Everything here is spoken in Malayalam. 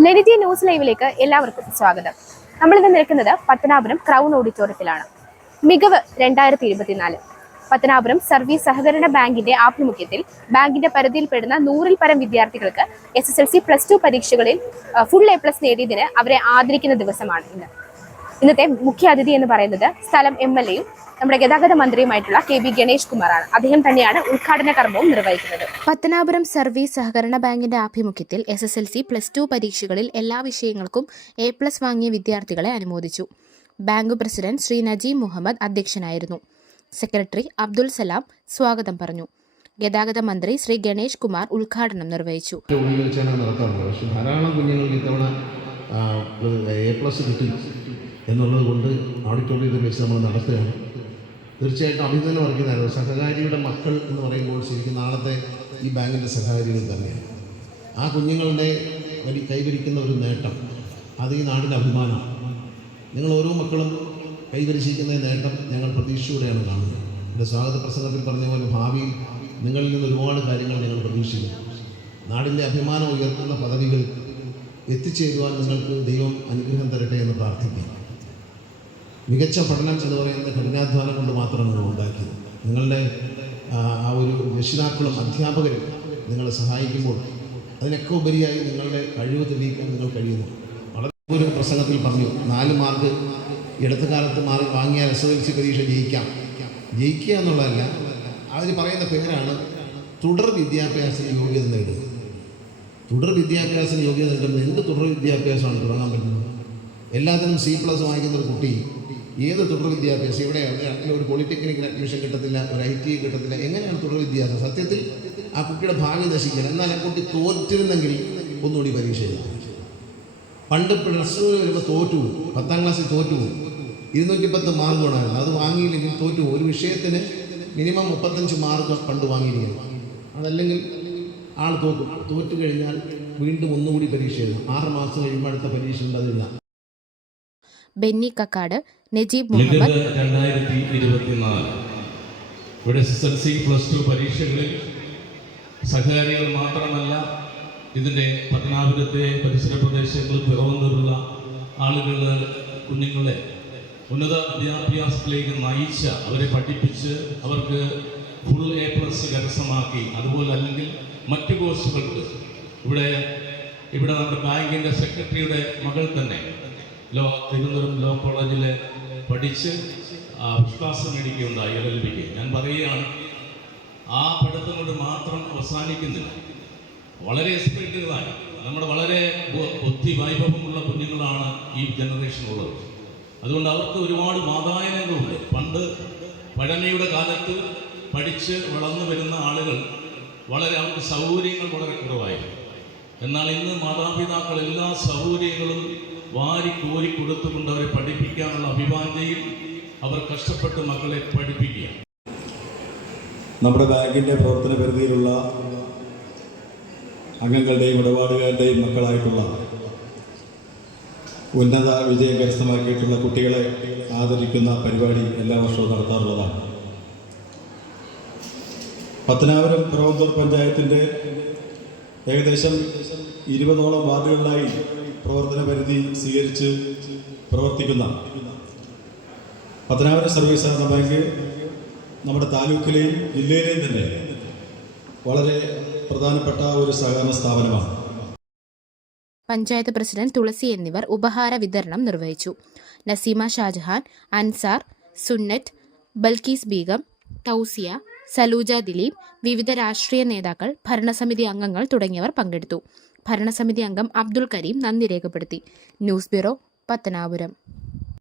ലെനിറ്റി ന്യൂസ് ലൈവിലേക്ക് എല്ലാവർക്കും സ്വാഗതം. നമ്മളിന്ന് നിൽക്കുന്നത് പത്തനാപുരം ക്രൗൺ ഓഡിറ്റോറിയത്തിലാണ്. മികവ് രണ്ടായിരത്തി ഇരുപത്തിനാല്. പത്തനാപുരം സർവീസ് സഹകരണ ബാങ്കിന്റെ ആഭിമുഖ്യത്തിൽ ബാങ്കിന്റെ പരിധിയിൽപ്പെടുന്ന നൂറിൽ പരം വിദ്യാർത്ഥികൾക്ക് S S L C plus two പരീക്ഷകളിൽ ഫുൾ എ പ്ലസ് നേടിയതിന് അവരെ ആദരിക്കുന്ന ദിവസമാണ് ഇന്ന്. ഇന്നത്തെ മുഖ്യ അതിഥി എന്ന് പറയുന്നത് സ്ഥലം എം എൽ എയും നമ്മുടെ ഗതാഗത മന്ത്രിയുമായിട്ടുള്ള കെ ബി ഗണേഷ് കുമാറാണ്. അദ്ദേഹം തന്നെയാണ് ഉദ്ഘാടന കർമ്മവും നിർവഹിക്കുന്നത്. പത്തനാപുരം സർവീസ് സഹകരണ ബാങ്കിന്റെ ആഭിമുഖ്യത്തിൽ S S L C plus two പരീക്ഷകളിൽ എല്ലാ വിഷയങ്ങൾക്കും എ പ്ലസ് വാങ്ങിയ വിദ്യാർത്ഥികളെ അനുമോദിച്ചു. ബാങ്ക് പ്രസിഡന്റ് ശ്രീ നജീം മുഹമ്മദ് അധ്യക്ഷനായിരുന്നു. സെക്രട്ടറി അബ്ദുൽ സലാം സ്വാഗതം പറഞ്ഞു. ഗതാഗത മന്ത്രി ശ്രീ ഗണേഷ് കുമാർ ഉദ്ഘാടനം നിർവഹിച്ചു. ധാരാളം കുഞ്ഞുങ്ങൾക്ക് ഇത്തവണ എ പ്ലസ് കിട്ടി. എന്നുള്ളത് കൊണ്ട് ഓഡിറ്റോറിയത്തിൽ വെച്ച് നമ്മൾ നടത്തുകയാണ്. തീർച്ചയായിട്ടും അഭിനന്ദനം അറിയിക്കുന്നതായിരുന്നു സഹകാരിയുടെ മക്കൾ എന്ന് പറയുമ്പോൾ ശരിക്കും നാളത്തെ ഈ ബാങ്കിന്റെ സഹകാരികൾ തന്നെയാണ്. ആ കുഞ്ഞുങ്ങളുടെ വരി കൈവരിക്കുന്ന ഒരു നേട്ടം അത് ഈ നാടിന്റെ അഭിമാനമാണ്. നിങ്ങൾ ഓരോ മക്കളും കൈവരിച്ചിരിക്കുന്ന നേട്ടം ഞങ്ങൾ പ്രതീക്ഷയോടെയാണ് കാണുന്നത്. എന്റെ സ്വാഗത പ്രസംഗത്തിൽ പറഞ്ഞ പോലെ ഭാവിയിൽ നിങ്ങളിൽ നിന്ന് ഒരുപാട് കാര്യങ്ങൾ ഞങ്ങൾ പ്രതീക്ഷിക്കുന്നു. നാടിന്റെ അഭിമാനം ഉയർത്തുന്ന പദവികൾ എത്തിച്ചേരുവാൻ നിങ്ങൾക്ക് ദൈവം അനുഗ്രഹം തരട്ടെ എന്ന് പ്രാർത്ഥിക്കാം മികച്ച പഠനം എന്ന് പറയുന്നത് കഠിനാധ്വാനം കൊണ്ട് മാത്രമാണ് ഉണ്ടാക്കിയത്. നിങ്ങളുടെ ആ, ആ ഒരു രക്ഷിതാക്കളും അധ്യാപകരും നിങ്ങളെ സഹായിക്കുമ്പോൾ അതിനൊക്കെ ഉപരിയായി നിങ്ങളുടെ കഴിവ് തെളിയിക്കാൻ നിങ്ങൾ കഴിയുന്നു. വളരെ ഒരു പ്രസംഗത്തിൽ പറഞ്ഞു നാല് മാർക്ക് ഇടത്ത കാലത്ത് മാർക്ക് വാങ്ങിയാൽ എസ് എൽ സി പരീക്ഷ ജയിക്കാം. ജയിക്കുക എന്നുള്ളതല്ല അതിന് പറയുന്ന പേരാണ് തുടർ വിദ്യാഭ്യാസ യോഗ്യത നേടുക. തുടർ വിദ്യാഭ്യാസ യോഗ്യത നേടുന്നത് എന്ത് തുടർ വിദ്യാഭ്യാസമാണ് തുടങ്ങാൻ പറ്റുന്നത്? എല്ലാത്തിനും സി പ്ലസ് വാങ്ങിക്കുന്ന ഒരു കുട്ടി ഏത് തുടർ വിദ്യാഭ്യാസം? ഇവിടെ അല്ലെങ്കിൽ ഒരു പോളിടെക്നിക്കിന് അഡ്മിഷൻ കിട്ടത്തില്ല ഒരു ഐ ടി കിട്ടത്തില്ല. എങ്ങനെയാണ് തുടർ വിദ്യാഭ്യാസം? സത്യത്തിൽ ആ കുട്ടിയുടെ ഭാവി നശിക്കണം എന്നാൽ ആ കുട്ടി തോറ്റിരുന്നെങ്കിൽ ഒന്നുകൂടി പരീക്ഷ എഴുതാം. പണ്ട് പ്ലസ് ടു വരുമ്പോൾ തോറ്റു. പത്താം ക്ലാസ്സിൽ തോറ്റു ഇരുന്നൂറ്റി പത്ത് മാർക്ക് അത് വാങ്ങിയില്ലെങ്കിൽ തോറ്റു. ഒരു വിഷയത്തിന് മിനിമം മുപ്പത്തഞ്ച് മാർക്ക് പണ്ട് വാങ്ങിയിരിക്കണം അതല്ലെങ്കിൽ ആൾ തോക്കും തോറ്റു കഴിഞ്ഞാൽ വീണ്ടും ഒന്നുകൂടി പരീക്ഷ എഴുതാം. ആറ് മാസം കഴിയുമ്പോൾ അടുത്ത പരീക്ഷ ഉണ്ട് ബെന്നി കക്കാട് നജീബ് മുഹമ്മദ്. രണ്ടായിരത്തി ഇരുപത്തിനാല് ഇവിടെ S L C plus two പരീക്ഷകളിൽ സഹകാരികൾ മാത്രമല്ല ഇതിന്റെ പത്തനാപുരത്തെ പരിസര പ്രദേശങ്ങളിൽ പിറവന്തൂരുള്ള ആളുകൾ കുഞ്ഞുങ്ങളെ ഉന്നത വിദ്യാഭ്യാസത്തിലേക്ക് നയിച്ച അവരെ പഠിപ്പിച്ച് അവർക്ക് ഫുൾ എ പ്ലസ് കരസ്ഥമാക്കി. അതുപോലെ അല്ലെങ്കിൽ മറ്റു കോഴ്സുകൾക്ക് ഇവിടെ ഇവിടെ നമ്മുടെ ബാങ്കിന്റെ സെക്രട്ടറിയുടെ മകൾ തന്നെ ലോ തിരുവനന്തപുരം ലോ കോളേജിൽ പഠിച്ച് വിശ്വാസം മേടിക്കുകയുണ്ടായി എൽ എൽ ബിക്ക് ഞാൻ പറയുകയാണ് ആ പഠിത്തം കൊണ്ട് മാത്രം അവസാനിക്കുന്നില്ല. വളരെ എക്സ്പെർട്ടുകളായ നമ്മുടെ വളരെ ബുദ്ധി വൈഭവമുള്ള കുഞ്ഞുങ്ങളാണ് ഈ ജനറേഷനുള്ളത് അതുകൊണ്ട് അവർക്ക് ഒരുപാട് വാതായനങ്ങളുണ്ട്. പണ്ട് പഴമയുടെ കാലത്ത് പഠിച്ച് വളർന്നു വരുന്ന ആളുകൾ വളരെ അവർക്ക് സൗകര്യങ്ങൾ വളരെ കുറവായിരുന്നു. എന്നാൽ ഇന്ന് മാതാപിതാക്കൾ എല്ലാ സൗകര്യങ്ങളും വാരി കോരി കൊടുത്തുകൊണ്ട് അവരെ പഠിപ്പിക്കാനുള്ള അഭിവാഞ്ചയിൽ അവർ കഷ്ടപ്പെട്ട് മക്കളെ പഠിപ്പിക്കുക നമ്മുടെ ബാങ്കിന്റെ പ്രവർത്തന പരിധിയിലുള്ള അംഗങ്ങളുടെയും ഇടപാടുകാരുടെയും മക്കളായിട്ടുള്ള ഉന്നത വിജയം കരസ്ഥമാക്കിയിട്ടുള്ള കുട്ടികളെ ആദരിക്കുന്ന പരിപാടി എല്ലാ വർഷവും നടത്താറുള്ളതാണ്. പത്തനാപുരം പിറവന്തൂർ പഞ്ചായത്തിന്റെ ഏകദേശം ഇരുപതോളം വാർഡുകളിലായി പ്രവർത്തന പരിധി സ്വീകരിച്ച് പ്രവർത്തിക്കുന്ന പത്തനാപുരം സർവീസ് സഹകരണ ബാങ്ക് നമ്മുടെ താലൂക്കിലെയും ജില്ലയിലെയും തന്നെ വളരെ പ്രധാനപ്പെട്ട ഒരു സഹകരണ സ്ഥാപനമാണ്. പഞ്ചായത്ത് പ്രസിഡന്റ് തുളസി എന്നിവർ ഉപഹാര വിതരണം നിർവഹിച്ചു. നസീമ ഷാജഹാൻ അൻസാർ സുന്നറ്റ് ബൽക്കീസ് ബീഗം തൗസിയ സലൂജ ദിലീപ് വിവിധ രാഷ്ട്രീയ നേതാക്കൾ ഭരണസമിതി അംഗങ്ങൾ തുടങ്ങിയവർ പങ്കെടുത്തു. ഭരണസമിതി അംഗം അബ്ദുൽ കരീം നന്ദി രേഖപ്പെടുത്തി. News bureau Pathanapuram.